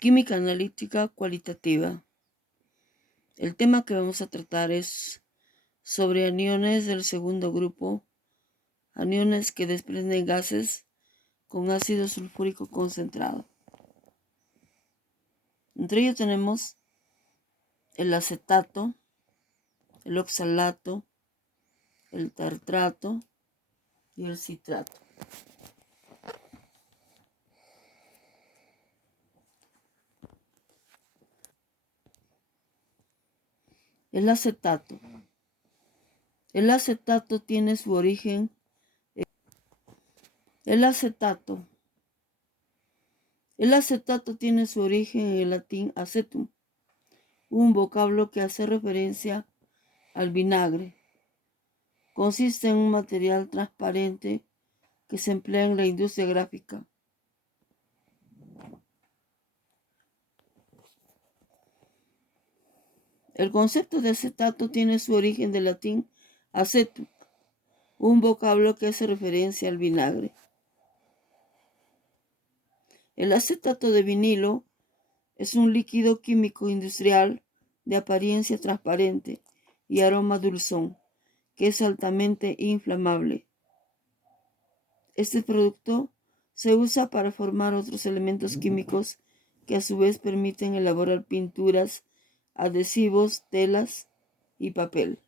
Química analítica cualitativa. El tema que vamos a tratar es sobre aniones del segundo grupo, aniones que desprenden gases con ácido sulfúrico concentrado. Entre ellos tenemos el acetato, el oxalato, el tartrato y el citrato. El acetato. El acetato tiene su origen. El acetato tiene su origen en el latín acetum, un vocablo que hace referencia al vinagre. Consiste en un material transparente que se emplea en la industria gráfica. El concepto de acetato tiene su origen del latín acetum, un vocablo que hace referencia al vinagre. El acetato de vinilo es un líquido químico industrial de apariencia transparente y aroma dulzón, que es altamente inflamable. Este producto se usa para formar otros elementos químicos que a su vez permiten elaborar pinturas, adhesivos, telas y papel.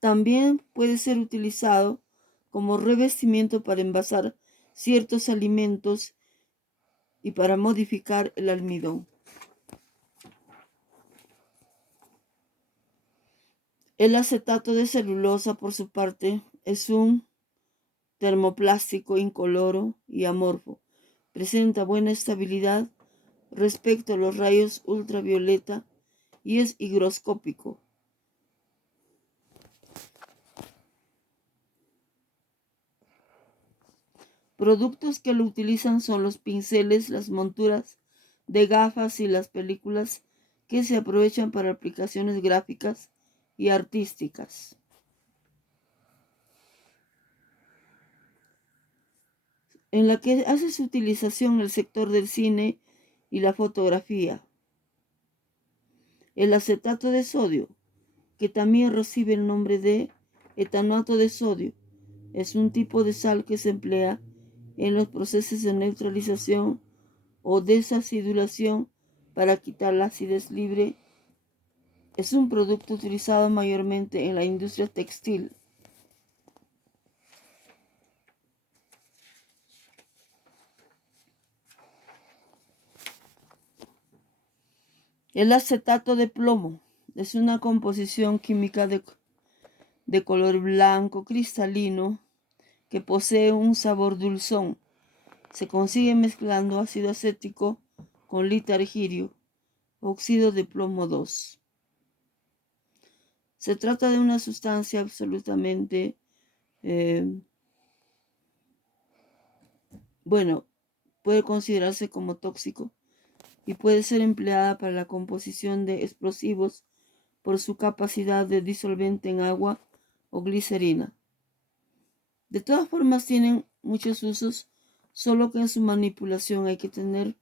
También puede ser utilizado como revestimiento para envasar ciertos alimentos y para modificar el almidón. El acetato de celulosa, por su parte, es un termoplástico incoloro y amorfo. Presenta buena estabilidad respecto a los rayos ultravioleta y es higroscópico. Productos que lo utilizan son los pinceles, las monturas de gafas y las películas que se aprovechan para aplicaciones gráficas y artísticas. En la que hace su utilización el sector del cine y la fotografía. El acetato de sodio, que también recibe el nombre de etanato de sodio, es un tipo de sal que se emplea en los procesos de neutralización o desacidulación para quitar la acidez libre. Es un producto utilizado mayormente en la industria textil. El acetato de plomo es una composición química de color blanco cristalino que posee un sabor dulzón. Se consigue mezclando ácido acético con litargirio, óxido de plomo 2. Se trata de una sustancia absolutamente, puede considerarse como tóxico y puede ser empleada para la composición de explosivos por su capacidad de disolvente en agua o glicerina. De todas formas tienen muchos usos, solo que en su manipulación hay que tener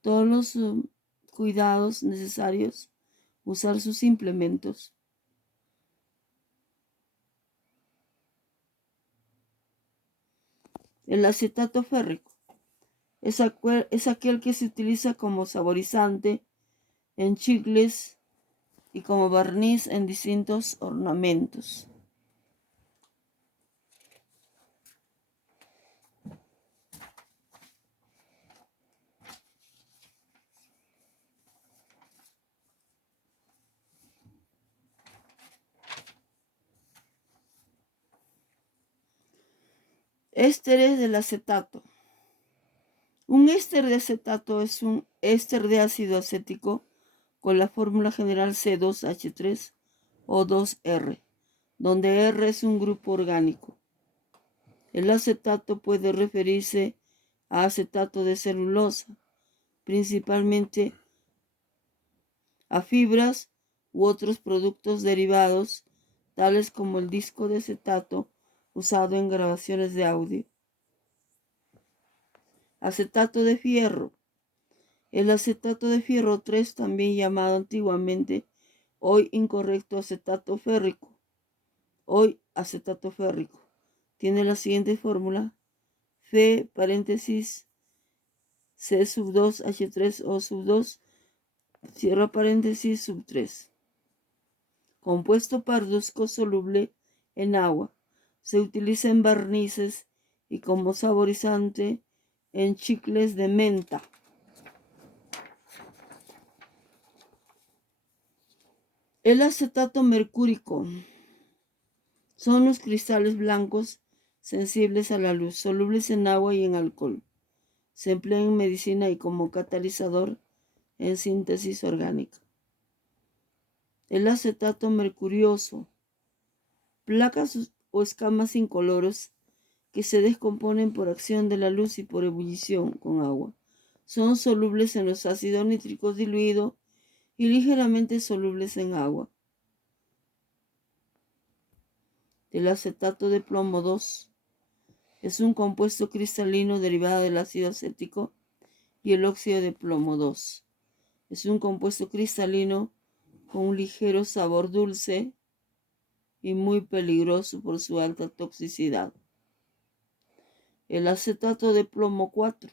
todos los cuidados necesarios, usar sus implementos. El acetato férrico es aquel que se utiliza como saborizante en chicles y como barniz en distintos ornamentos. Ésteres del acetato. Un éster de acetato es un éster de ácido acético con la fórmula general C2H3O2R, donde R es un grupo orgánico. El acetato puede referirse a acetato de celulosa, principalmente a fibras u otros productos derivados, tales como el disco de acetato usado en grabaciones de audio. Acetato de fierro. El acetato de fierro 3, también llamado antiguamente, hoy incorrecto, acetato férrico. Hoy acetato férrico. Tiene la siguiente fórmula: Fe, paréntesis, C sub 2, H3, O sub 2, cierra paréntesis, sub 3. Compuesto pardusco soluble en agua. Se utiliza en barnices y como saborizante en chicles de menta. El acetato mercúrico son los cristales blancos sensibles a la luz, solubles en agua y en alcohol. Se emplea en medicina y como catalizador en síntesis orgánica. El acetato mercurioso, placas o escamas incoloros que se descomponen por acción de la luz y por ebullición con agua. Son solubles en los ácidos nítricos diluidos y ligeramente solubles en agua. El acetato de plomo 2 es un compuesto cristalino derivado del ácido acético y el óxido de plomo 2. Es un compuesto cristalino con un ligero sabor dulce y muy peligroso por su alta toxicidad. El acetato de plomo 4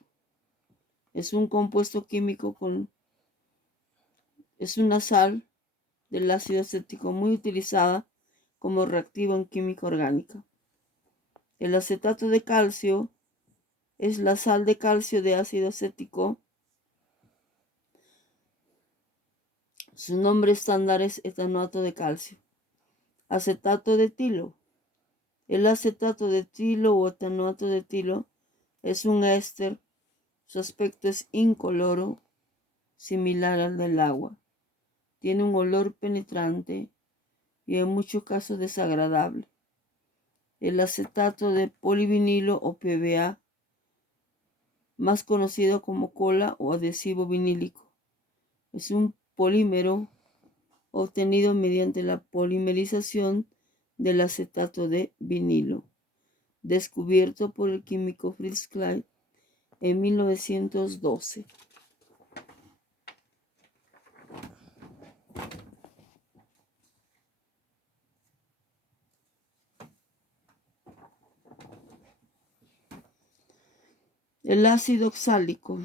es un compuesto químico es una sal del ácido acético muy utilizada como reactivo en química orgánica. El acetato de calcio es la sal de calcio de ácido acético. Su nombre estándar es etanoato de calcio. Acetato de etilo. El acetato de etilo o etanoato de etilo es un éster. Su aspecto es incoloro, similar al del agua. Tiene un olor penetrante y en muchos casos desagradable. El acetato de polivinilo o PVA, más conocido como cola o adhesivo vinílico, es un polímero obtenido mediante la polimerización del acetato de vinilo, descubierto por el químico Fritz Klein en 1912. El ácido oxálico.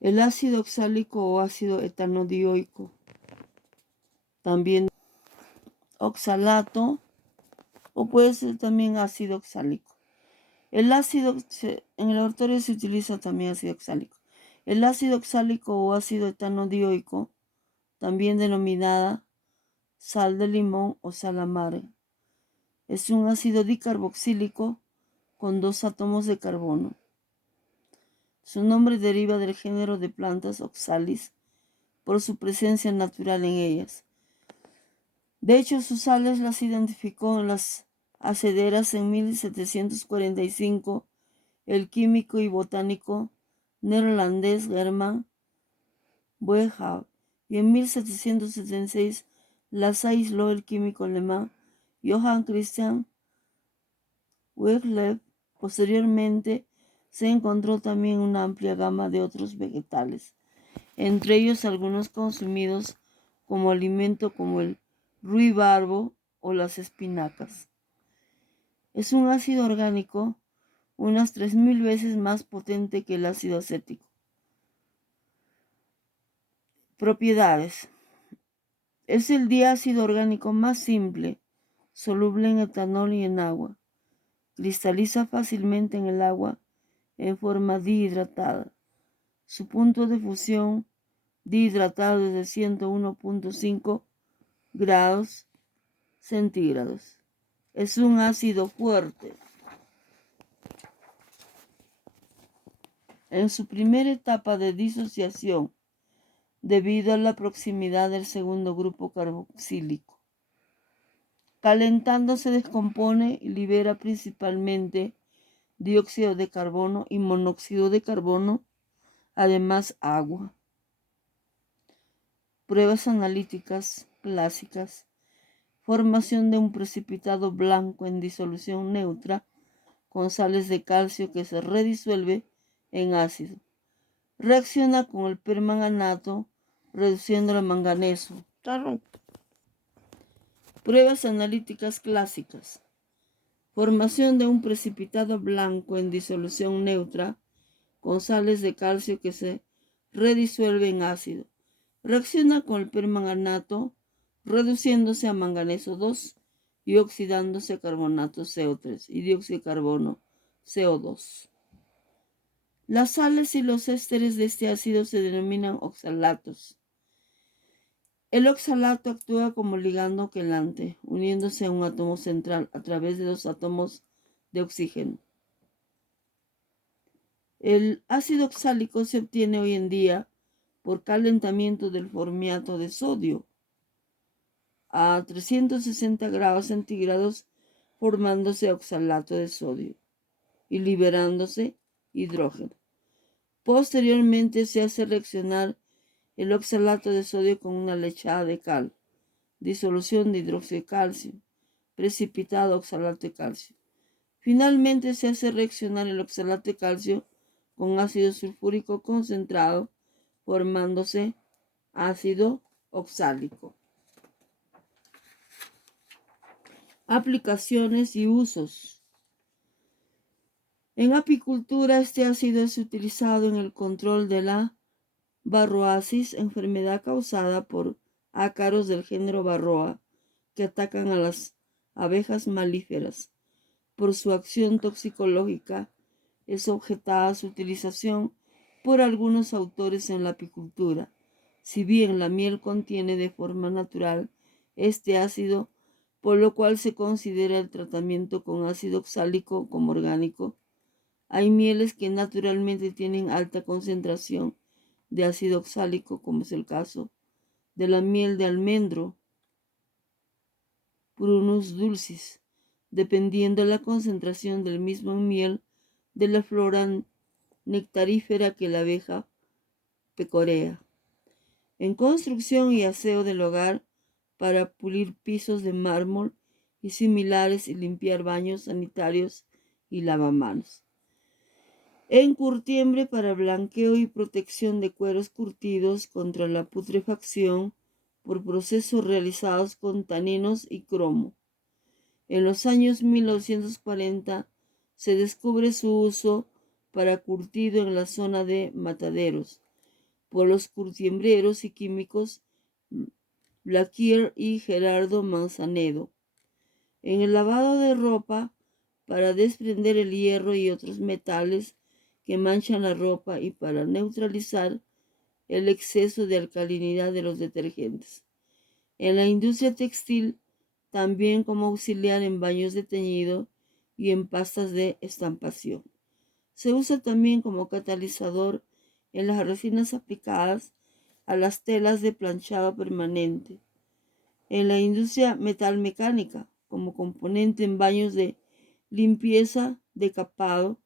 El ácido oxálico o ácido etanodioico, también oxalato o puede ser también ácido oxálico. El ácido, en el laboratorio se utiliza también ácido oxálico. El ácido oxálico o ácido etanodioico, también denominada sal de limón o sal amare, es un ácido dicarboxílico con 2 átomos de carbono. Su nombre deriva del género de plantas Oxalis por su presencia natural en ellas. De hecho, sus sales las identificó en las acederas en 1745 el químico y botánico neerlandés German Boerhaave, y en 1776 las aisló el químico alemán Johann Christian Wegeler. Posteriormente se encontró también una amplia gama de otros vegetales, entre ellos algunos consumidos como alimento como el ruibarbo o las espinacas. Es un ácido orgánico unas 3000 veces más potente que el ácido acético. Propiedades. Es el diácido orgánico más simple, soluble en etanol y en agua. Cristaliza fácilmente en el agua en forma dihidratada. Su punto de fusión dihidratado es de 101.5 grados centígrados. Es un ácido fuerte. En su primera etapa de disociación, debido a la proximidad del segundo grupo carboxílico, calentando se descompone y libera principalmente dióxido de carbono y monóxido de carbono, además agua. Pruebas analíticas clásicas. Formación de un precipitado blanco en disolución neutra con sales de calcio que se redisuelve en ácido. Reacciona con el permanganato reduciendo el manganeso. Pruebas analíticas clásicas. Formación de un precipitado blanco en disolución neutra con sales de calcio que se redisuelve en ácido. Reacciona con el permanganato reduciéndose a manganeso 2 y oxidándose a carbonato CO3 y dióxido de carbono CO2. Las sales y los ésteres de este ácido se denominan oxalatos. El oxalato actúa como ligando quelante, uniéndose a un átomo central a través de dos átomos de oxígeno. El ácido oxálico se obtiene hoy en día por calentamiento del formiato de sodio a 360 grados centígrados, formándose oxalato de sodio y liberándose hidrógeno. Posteriormente se hace reaccionar el oxalato de sodio con una lechada de cal, disolución de hidróxido de calcio, precipitado oxalato de calcio. Finalmente se hace reaccionar el oxalato de calcio con ácido sulfúrico concentrado, formándose ácido oxálico. Aplicaciones y usos. En apicultura, este ácido es utilizado en el control de la varroasis, enfermedad causada por ácaros del género Varroa que atacan a las abejas malíferas. Por su acción toxicológica, es objetada su utilización por algunos autores en la apicultura. Si bien la miel contiene de forma natural este ácido, por lo cual se considera el tratamiento con ácido oxálico como orgánico, hay mieles que naturalmente tienen alta concentración de ácido oxálico, como es el caso de la miel de almendro, Prunus dulcis, dependiendo de la concentración del mismo en miel de la flora nectarífera que la abeja pecorea. En construcción y aseo del hogar, para pulir pisos de mármol y similares y limpiar baños sanitarios y lavamanos. En curtiembre, para blanqueo y protección de cueros curtidos contra la putrefacción por procesos realizados con taninos y cromo. En los años 1940 se descubre su uso para curtido en la zona de Mataderos por los curtiembreros y químicos Blaquier y Gerardo Manzanedo. En el lavado de ropa, para desprender el hierro y otros metales que manchan la ropa y para neutralizar el exceso de alcalinidad de los detergentes. En la industria textil, también como auxiliar en baños de teñido y en pastas de estampación. Se usa también como catalizador en las resinas aplicadas a las telas de planchado permanente. En la industria metalmecánica, como componente en baños de limpieza, decapado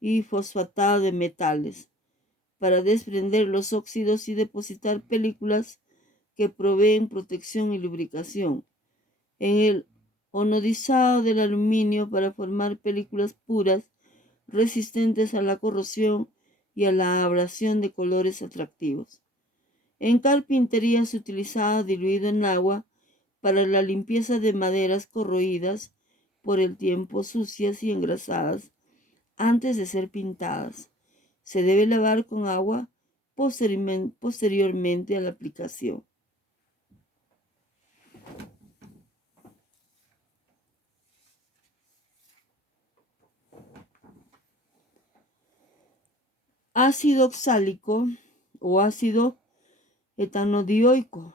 y fosfatado de metales, para desprender los óxidos y depositar películas que proveen protección y lubricación. En el onodizado del aluminio, para formar películas puras resistentes a la corrosión y a la abrasión de colores atractivos. En carpintería se utilizaba diluido en agua para la limpieza de maderas corroídas por el tiempo, sucias y engrasadas antes de ser pintadas. Se debe lavar con agua posteriormente a la aplicación. Ácido oxálico o ácido etanodioico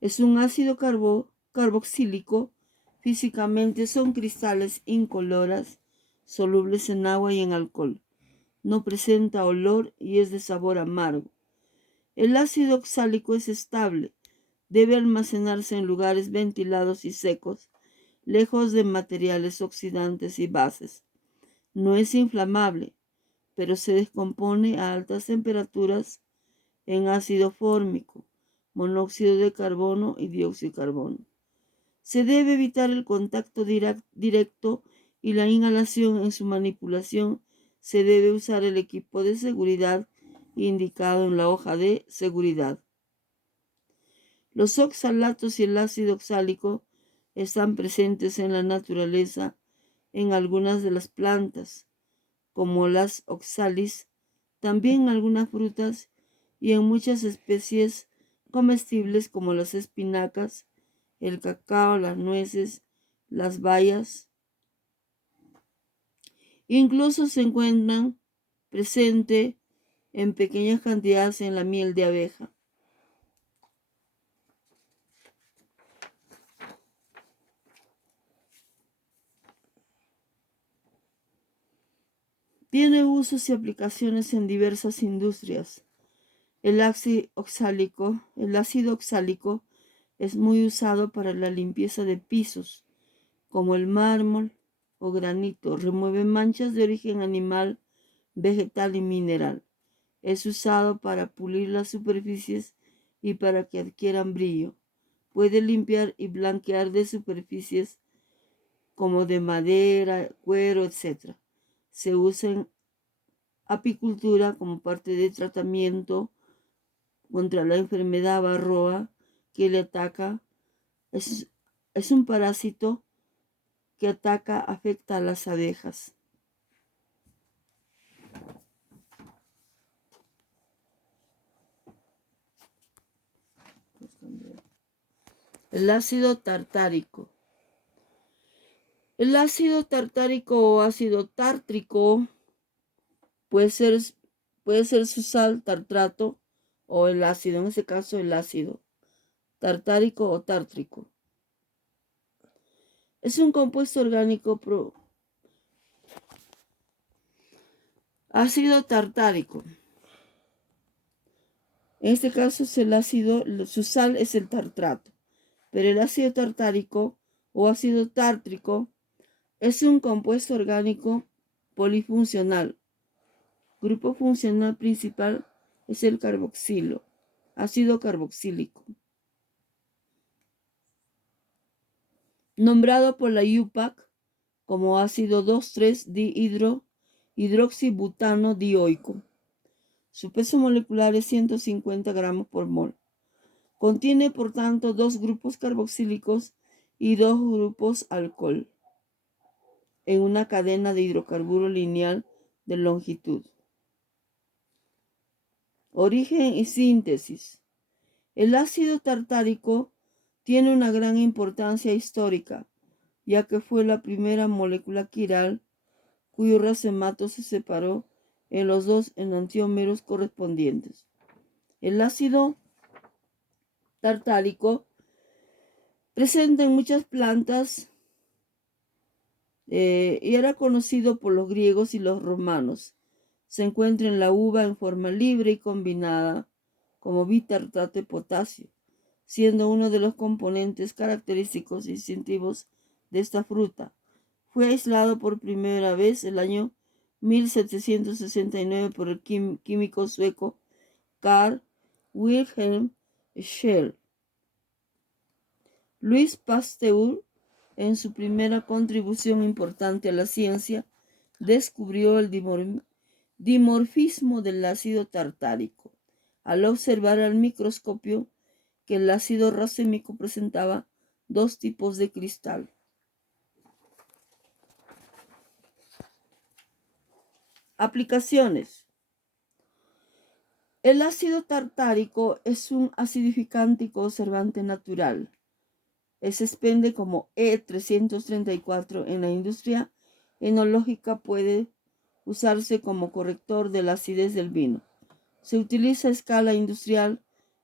es un ácido carboxílico. Físicamente son cristales incoloras solubles en agua y en alcohol. No presenta olor y es de sabor amargo. El ácido oxálico es estable. Debe almacenarse en lugares ventilados y secos, lejos de materiales oxidantes y bases. No es inflamable, pero se descompone a altas temperaturas en ácido fórmico, monóxido de carbono y dióxido de carbono. Se debe evitar el contacto directo y la inhalación. En su manipulación se debe usar el equipo de seguridad indicado en la hoja de seguridad. Los oxalatos y el ácido oxálico están presentes en la naturaleza en algunas de las plantas, como las oxalis, también en algunas frutas y en muchas especies comestibles como las espinacas, el cacao, las nueces, las bayas. Incluso se encuentran presentes en pequeñas cantidades en la miel de abeja. Tiene usos y aplicaciones en diversas industrias. El ácido oxálico es muy usado para la limpieza de pisos, como el mármol o granito. Remueve manchas de origen animal, vegetal y mineral. Es usado para pulir las superficies y para que adquieran brillo. Puede limpiar y blanquear de superficies como de madera, cuero, etc. Se usa en apicultura como parte de tratamiento contra la enfermedad varroa que le ataca. Es un parásito que afecta a las abejas. El ácido tartárico. El ácido tartárico o ácido tártrico puede ser su sal, tartrato, o el ácido, en este caso el ácido tartárico o tártrico. Es un compuesto orgánico ácido tartárico. En este caso es el ácido, su sal es el tartrato, pero el ácido tartárico o ácido tártrico es un compuesto orgánico polifuncional. Grupo funcional principal es el carboxilo, ácido carboxílico. Nombrado por la IUPAC como ácido 2,3-dihidroxibutano dioico. Su peso molecular es 150 gramos por mol. Contiene, por tanto, 2 grupos carboxílicos y 2 grupos alcohol en una cadena de hidrocarburo lineal de longitud. Origen y síntesis. El ácido tartárico tiene una gran importancia histórica, ya que fue la primera molécula quiral cuyo racemato se separó en los 2 enantiómeros correspondientes. El ácido tartárico presente en muchas plantas y era conocido por los griegos y los romanos. Se encuentra en la uva en forma libre y combinada como bitartrato de potasio, siendo uno de los componentes característicos y distintivos de esta fruta. Fue aislado por primera vez el año 1769 por el químico sueco Carl Wilhelm Scheele. Louis Pasteur, en su primera contribución importante a la ciencia, descubrió el dimorfismo del ácido tartárico al observar al microscopio que el ácido racémico presentaba 2 tipos de cristal. Aplicaciones. El ácido tartárico es un acidificante y conservante natural. Se expende como E334 en la industria enológica. Puede usarse como corrector de la acidez del vino. Se utiliza a escala industrial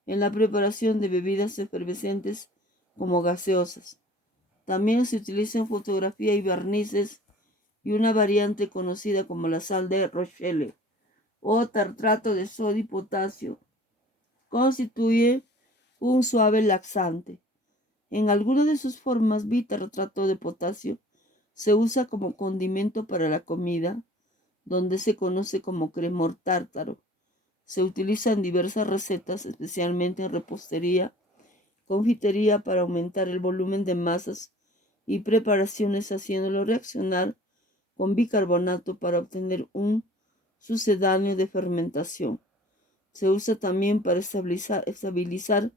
en la preparación de bebidas efervescentes como gaseosas. También se utiliza en fotografía y barnices y una variante conocida como la sal de Rochelle o tartrato de sodio y potasio constituye un suave laxante. En algunas de sus formas, bitartrato de potasio se usa como condimento para la comida, donde se conoce como cremor tártaro. Se utiliza en diversas recetas, especialmente en repostería, confitería, para aumentar el volumen de masas y preparaciones, haciéndolo reaccionar con bicarbonato para obtener un sucedáneo de fermentación. Se usa también para estabilizar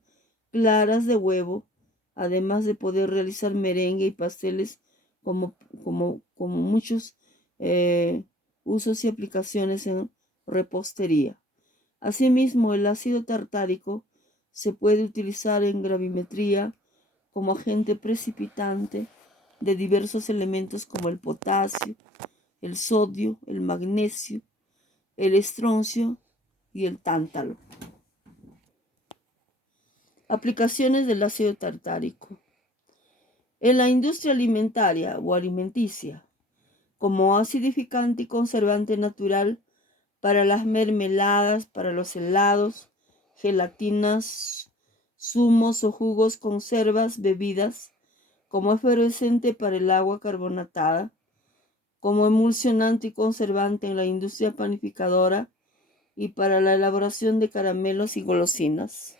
claras de huevo, además de poder realizar merengue y pasteles como muchos usos y aplicaciones en repostería. Asimismo, el ácido tartárico se puede utilizar en gravimetría como agente precipitante de diversos elementos como el potasio, el sodio, el magnesio, el estroncio y el tántalo. Aplicaciones del ácido tartárico. En la industria alimentaria o alimenticia, como acidificante y conservante natural para las mermeladas, para los helados, gelatinas, zumos o jugos, conservas, bebidas, como efervescente para el agua carbonatada, como emulsionante y conservante en la industria panificadora y para la elaboración de caramelos y golosinas.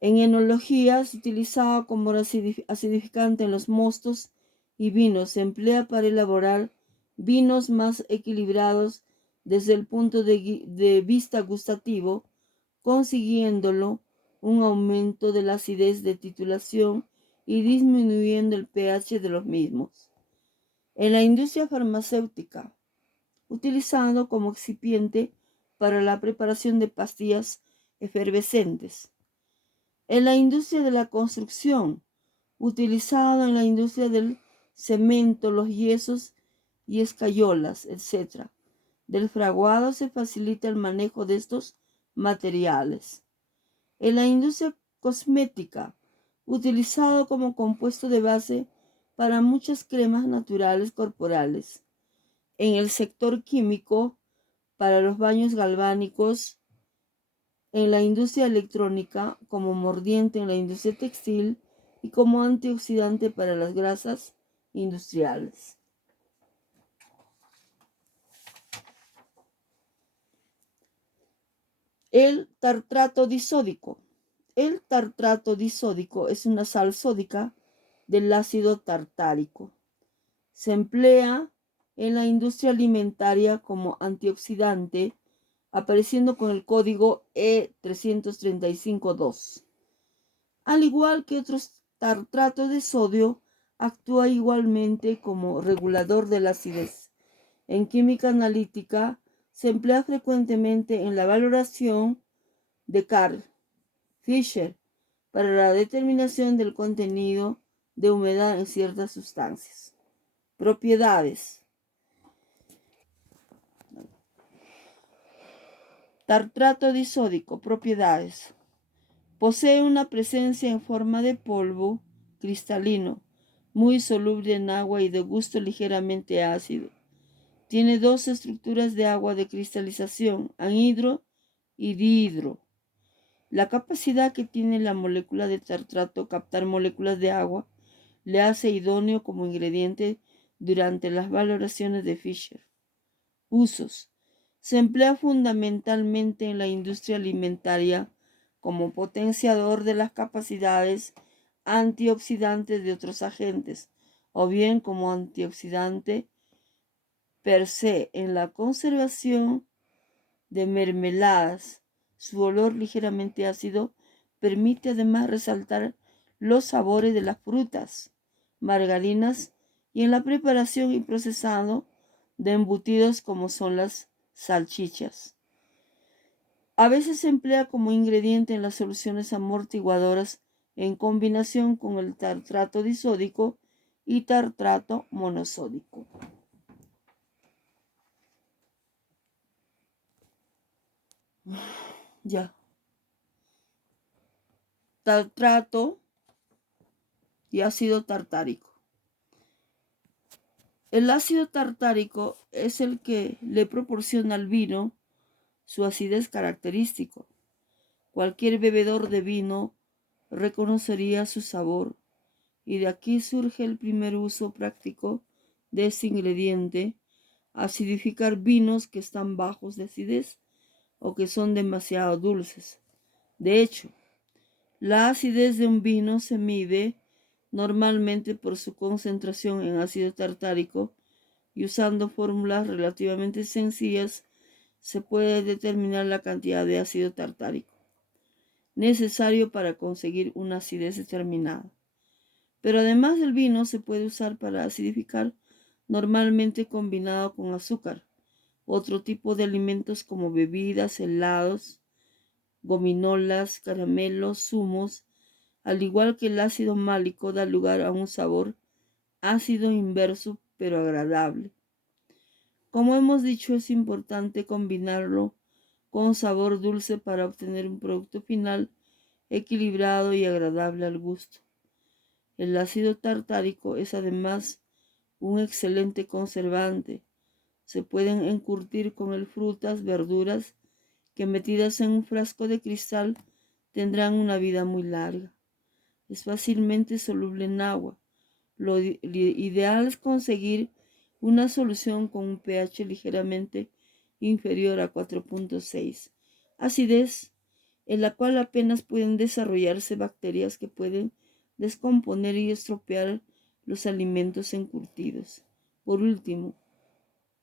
En enología se utilizaba como acidificante en los mostos y vinos. Se emplea para elaborar vinos más equilibrados desde el punto de vista gustativo, consiguiéndolo un aumento de la acidez de titulación y disminuyendo el pH de los mismos. En la industria farmacéutica, utilizado como excipiente para la preparación de pastillas efervescentes. En la industria de la construcción, utilizado en la industria del cemento, los yesos y escayolas, etc. Del fraguado se facilita el manejo de estos materiales. En la industria cosmética, utilizado como compuesto de base para muchas cremas naturales corporales. En el sector químico, para los baños galvánicos. En la industria electrónica, como mordiente en la industria textil y como antioxidante para las grasas industriales. El tartrato disódico. El tartrato disódico es una sal sódica del ácido tartárico. Se emplea en la industria alimentaria como antioxidante, apareciendo con el código E335-2. Al igual que otros tartratos de sodio, actúa igualmente como regulador de la acidez. En química analítica se emplea frecuentemente en la valoración de Carl Fischer para la determinación del contenido de humedad en ciertas sustancias. Propiedades. Tartrato disódico. Propiedades. Posee una presencia en forma de polvo cristalino, muy soluble en agua y de gusto ligeramente ácido. Tiene dos estructuras de agua de cristalización, anhidro y dihidro. La capacidad que tiene la molécula de tartrato captar moléculas de agua le hace idóneo como ingrediente durante las valoraciones de Fischer. Usos. Se emplea fundamentalmente en la industria alimentaria como potenciador de las capacidades antioxidantes de otros agentes, o bien como antioxidante per se en la conservación de mermeladas. Su olor ligeramente ácido permite además resaltar los sabores de las frutas, margarinas y en la preparación y procesado de embutidos como son las salchichas. A veces se emplea como ingrediente en las soluciones amortiguadoras en combinación con el tartrato disódico y tartrato monosódico. Ya. Tartrato y ácido tartárico. El ácido tartárico es el que le proporciona al vino su acidez característico. Cualquier bebedor de vino reconocería su sabor, y de aquí surge el primer uso práctico de este ingrediente: acidificar vinos que están bajos de acidez o que son demasiado dulces. De hecho, la acidez de un vino se mide normalmente por su concentración en ácido tartárico y usando fórmulas relativamente sencillas se puede determinar la cantidad de ácido tartárico necesario para conseguir una acidez determinada. Pero además el vino se puede usar para acidificar, normalmente combinado con azúcar, otro tipo de alimentos como bebidas, helados, gominolas, caramelos, zumos, al igual que el ácido málico da lugar a un sabor ácido inverso pero agradable. Como hemos dicho, es importante combinarlo con sabor dulce para obtener un producto final equilibrado y agradable al gusto. El ácido tartárico es además un excelente conservante. Se pueden encurtir con el frutas, verduras, que metidas en un frasco de cristal tendrán una vida muy larga. Es fácilmente soluble en agua. Lo ideal es conseguir una solución con un pH ligeramente inferior a 4.6, acidez en la cual apenas pueden desarrollarse bacterias que pueden descomponer y estropear los alimentos encurtidos. Por último,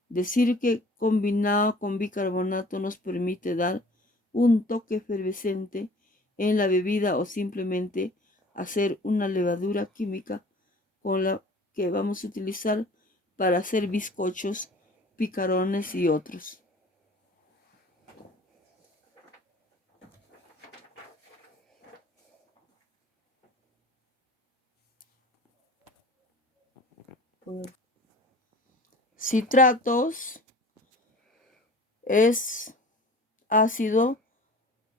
decir que combinado con bicarbonato nos permite dar un toque efervescente en la bebida o simplemente hacer una levadura química con la que vamos a utilizar para hacer bizcochos, picarones y otros. Citratos es ácido,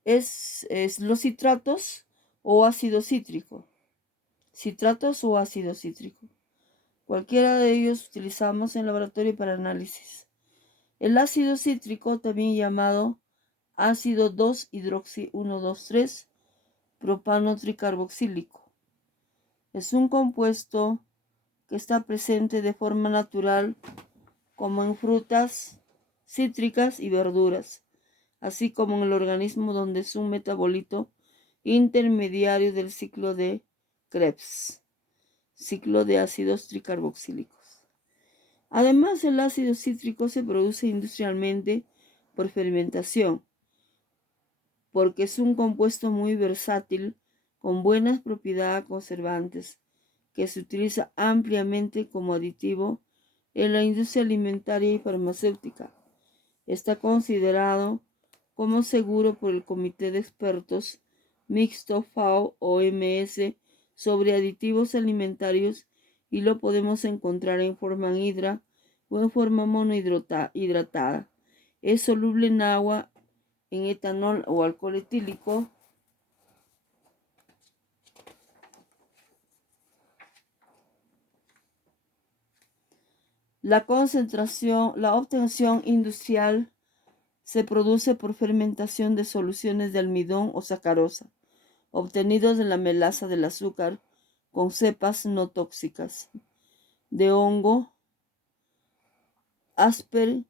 es los citratos o ácido cítrico. Citratos o ácido cítrico. Cualquiera de ellos utilizamos en laboratorio para análisis. El ácido cítrico, también llamado ácido 2-hidroxi-1,2,3 propano tricarboxílico, es un compuesto que está presente de forma natural como en frutas cítricas y verduras, así como en el organismo, donde es un metabolito intermediario del ciclo de Krebs, ciclo de ácidos tricarboxílicos. Además, el ácido cítrico se produce industrialmente por fermentación, porque es un compuesto muy versátil con buenas propiedades conservantes, que se utiliza ampliamente como aditivo en la industria alimentaria y farmacéutica. Está considerado como seguro por el Comité de Expertos Mixto FAO-OMS sobre aditivos alimentarios y lo podemos encontrar en forma anhidra o en forma monohidratada. Es soluble en agua, en etanol o alcohol etílico. La obtención industrial se produce por fermentación de soluciones de almidón o sacarosa, obtenidos de la melaza del azúcar con cepas no tóxicas, de hongo Aspergillus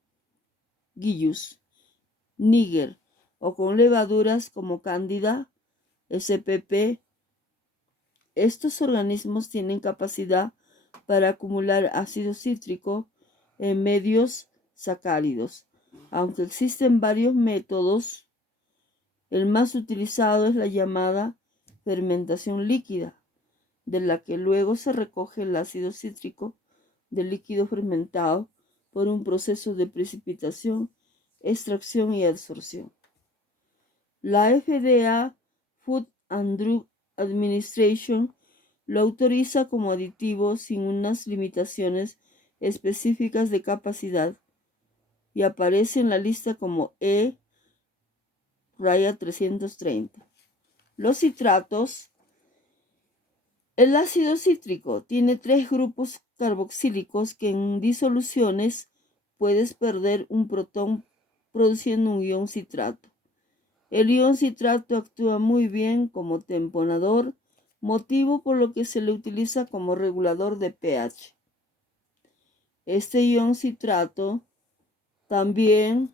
niger o con levaduras como Candida spp. Estos organismos tienen capacidad para acumular ácido cítrico en medios sacáridos. Aunque existen varios métodos, el más utilizado es la llamada fermentación líquida, de la que luego se recoge el ácido cítrico del líquido fermentado por un proceso de precipitación, extracción y absorción. La FDA, Food and Drug Administration, lo autoriza como aditivo sin unas limitaciones específicas de capacidad y aparece en la lista como E-330. Los citratos. El ácido cítrico tiene 3 grupos carboxílicos que en disoluciones puedes perder un protón produciendo un ion citrato. El ion citrato actúa muy bien como temponador, motivo por lo que se le utiliza como regulador de pH. Este ion citrato también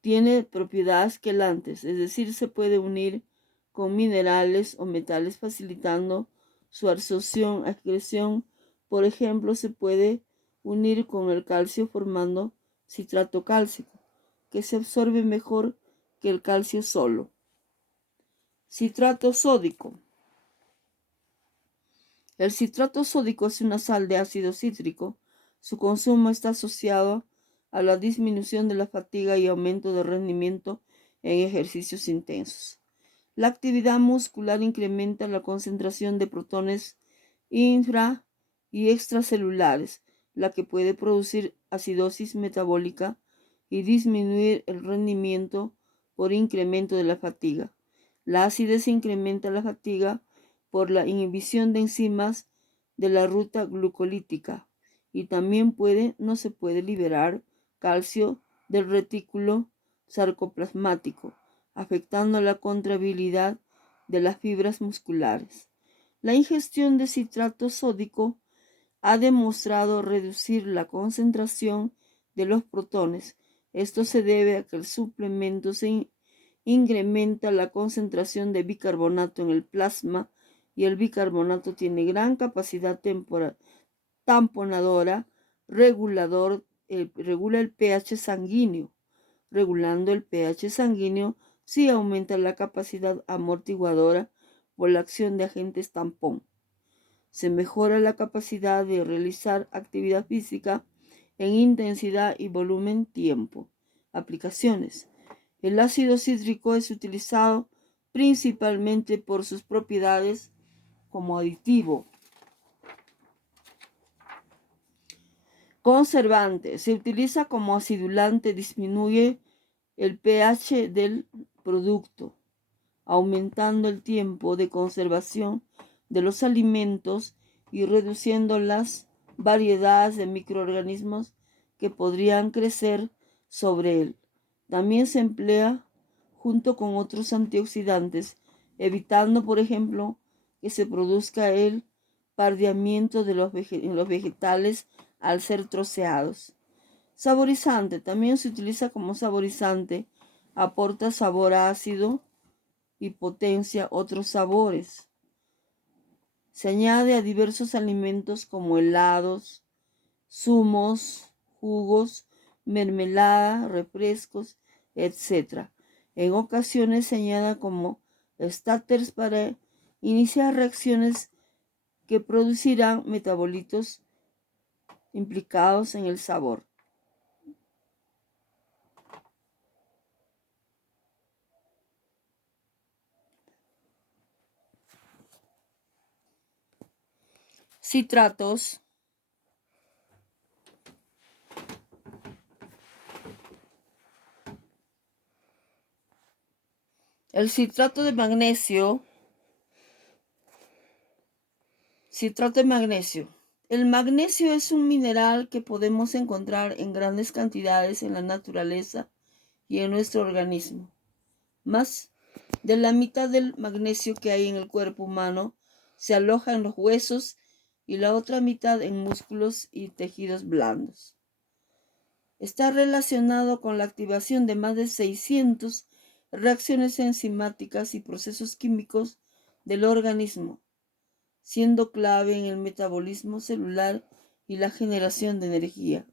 tiene propiedades quelantes, es decir, se puede unir con minerales o metales facilitando su absorción, excreción Por ejemplo, se puede unir con el calcio formando citrato cálcico, que se absorbe mejor que el calcio solo. Citrato sódico. El citrato sódico es una sal de ácido cítrico. Su consumo está asociado a la disminución de la fatiga y aumento de rendimiento en ejercicios intensos. La actividad muscular incrementa la concentración de protones infra y extracelulares, la que puede producir acidosis metabólica y disminuir el rendimiento por incremento de la fatiga. La acidez incrementa la fatiga por la inhibición de enzimas de la ruta glucolítica y también no se puede liberar calcio del retículo sarcoplasmático, afectando la contractibilidad de las fibras musculares. La ingestión de citrato sódico ha demostrado reducir la concentración de los protones. Esto se debe a que el suplemento se incrementa la concentración de bicarbonato en el plasma y el bicarbonato tiene gran capacidad tamponadora, regula el pH sanguíneo. Regulando el pH sanguíneo, sí aumenta la capacidad amortiguadora por la acción de agentes tampón. Se mejora la capacidad de realizar actividad física en intensidad y volumen tiempo. Aplicaciones. El ácido cítrico es utilizado principalmente por sus propiedades como aditivo. Conservante. Se utiliza como acidulante, disminuye el pH del producto, aumentando el tiempo de conservación de los alimentos y reduciendo las variedades de microorganismos que podrían crecer sobre él. También se emplea junto con otros antioxidantes, evitando, por ejemplo, que se produzca el pardeamiento de los vegetales al ser troceados. Saborizante. También se utiliza como saborizante. Aporta sabor ácido y potencia otros sabores. Se añade a diversos alimentos como helados, zumos, jugos, mermelada, refrescos, etc. En ocasiones se añade como starters para iniciar reacciones que producirán metabolitos implicados en el sabor. Citratos. El citrato de magnesio. Citrato de magnesio. El magnesio es un mineral que podemos encontrar en grandes cantidades en la naturaleza y en nuestro organismo. Más de la mitad del magnesio que hay en el cuerpo humano se aloja en los huesos y la otra mitad en músculos y tejidos blandos. Está relacionado con la activación de más de 600 reacciones enzimáticas y procesos químicos del organismo, siendo clave en el metabolismo celular y la generación de energía.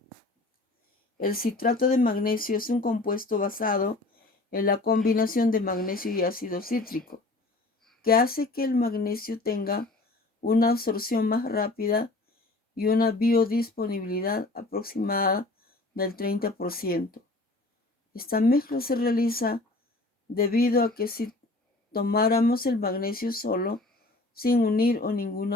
El citrato de magnesio es un compuesto basado en la combinación de magnesio y ácido cítrico, que hace que el magnesio tenga una absorción más rápida y una biodisponibilidad aproximada del 30%. Esta mezcla se realiza debido a que si tomáramos el magnesio solo, sin unir o ninguna